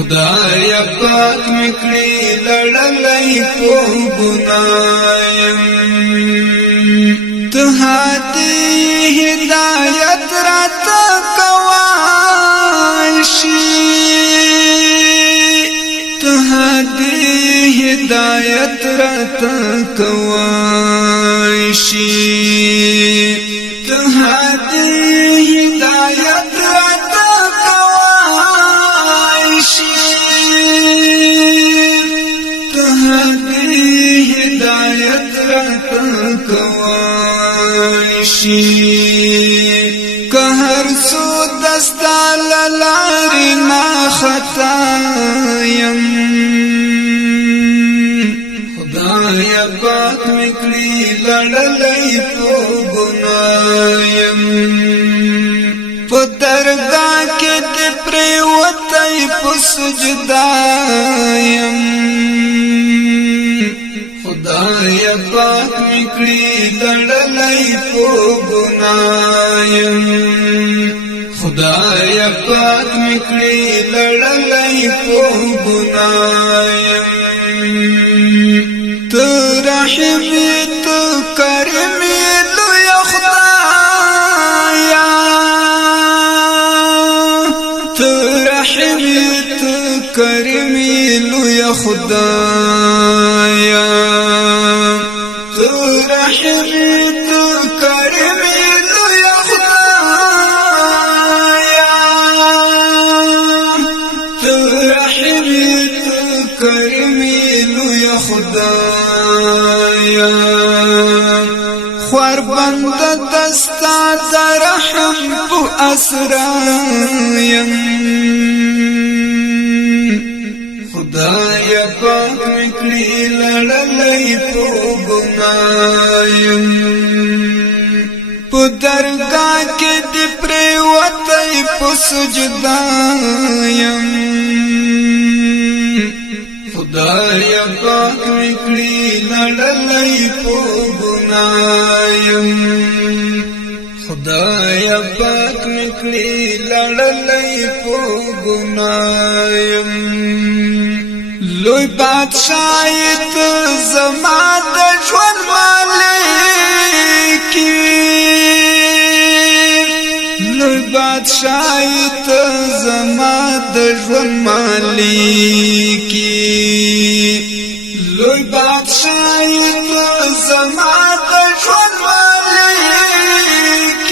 خدای پاک مکړي لړلای په ګنایم ته هدي هدایت راته کواشي ته هدي هدایت راته کواشي ته هدي هدایت راته هدایت راته کواشي که هر څو دستا لارې نه خطایم خدای پاک مکړي لړلای په ګنایم په درګاه کې دې پرېوتی په سجدایم خدای پاک مکړي لړلای په ګنایم خدای پاک مکړي لړلای په ګنایم ته رحیم ته کریم لوی خدایا ته رحیم ته کریم لوی خدایا خوار بند دستا درحم په اسرایم خدای پاک مکړي لړلای په ګنایم په درګاه کې دې پرېوتی په سجدایم خدای پاک مکړي لړلای په ګنایم خدای پاک مکړي لړلای په ګنایم لوی بادشاہ ته زما د ژوند مالک لوی بادشاہ ته زما د ژوند مالک لوی بادشاہ ته زما د ژوند مالک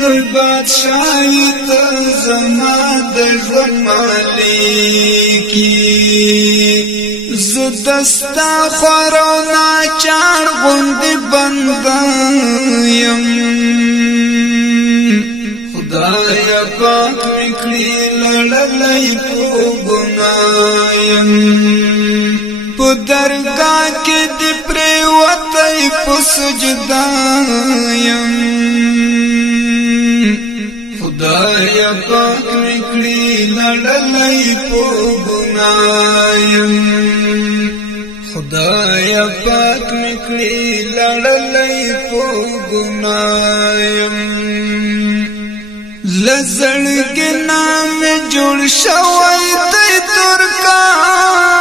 لوی بادشاہ ته زما د ژوند مالک زه دستا خورو ناچار غوندې بنده یم خدای پاک مکړي لړلای په ګنایم په درګاه کې دې پرېوتی په سجدایم خدای پاک مکړي لړلای په ګنایم خدای پاک مکړي لړلای په ګنایم لزړګي نام جوړ شوی دی ترکانای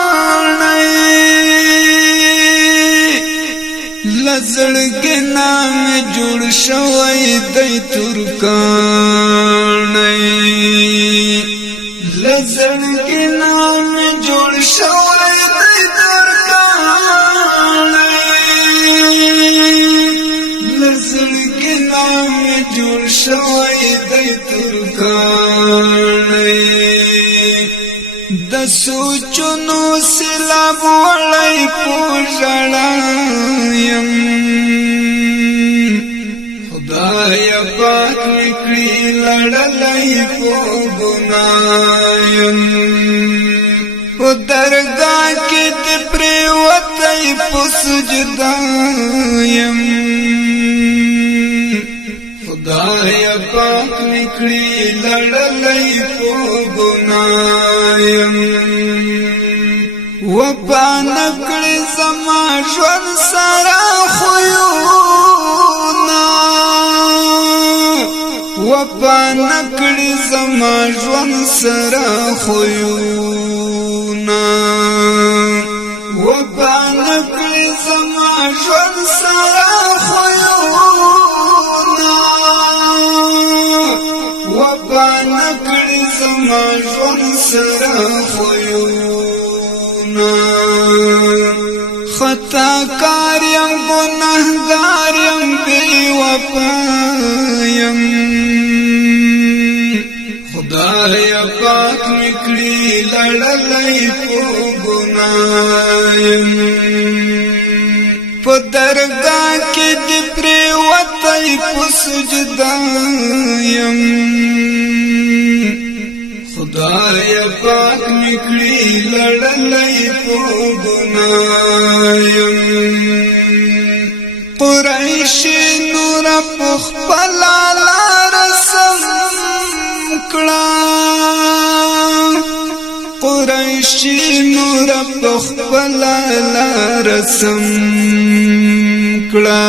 لزړګي نام جوړ شوی دی ترکانای لزړګي نام جوړ شوی دی ترکانای لزړګي نام جوړ شوی دی ترکانای د سوچونو سیلاب وړی پوژړایم خدای پاک مکړي لړلای په ګنایم په درګاه کې دې پرېوتی په سجدایم خدای پاک مکړي لړلای په ګنایم و پانکړي زما ژوند سره خویونه و پانکړي زما ژوند سره خویونه وفا نکړي زما ژوند سره خویونه وفا نکړي زما ژوند سره خویونه خطا کار یم گناهگار یم بے وفا یم خدای پاک میکړي لړلای په ګناه یم په درگاه کې دې پرېوتی په سجده یم خدای پاک میکړي لړلای په ګناه یم قریشی نور په خپل لار سم کړه قریشی نور په خپل لار سم کړه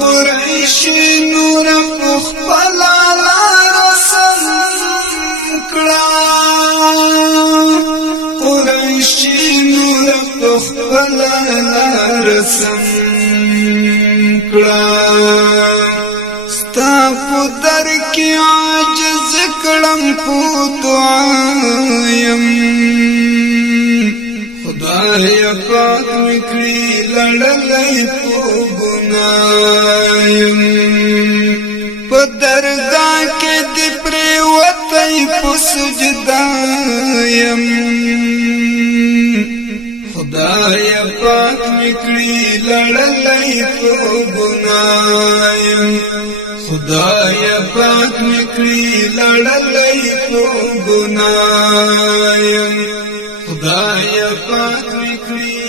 قریشی نور په خپل لار سم کړه قریشی نور په خپل لار سم کړه ستا په در کې عاجز کړم په دعایم خدای پاک میکړي لړلای په ګنایم په درگاه کې دې پرېوتی په سجده یم خدای پاک میکړي لړلای په ګنایم خدای پاک میکړي لړلای په ګنایم خدای پاک میکړي